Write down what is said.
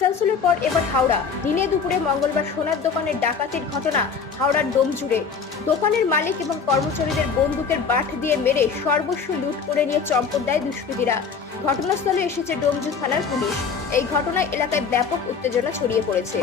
আসানসোলের পর এবার হাওড়া। দিনে দুপুরে মঙ্গলবার সোনার দোকানের ডাকাতির ঘটনা হাওড়ার ডোমজুড়ে। দোকানের মালিক এবং কর্মচারীদের বন্দুকের বাঠ দিয়ে মেরে সর্বস্ব লুট করে নিয়ে চম্পট দেয় দুষ্কৃতীরা। ঘটনাস্থলে এসেছে ডোমজু থানার পুলিশ। এই ঘটনায় এলাকায় ব্যাপক উত্তেজনা ছড়িয়ে পড়েছে।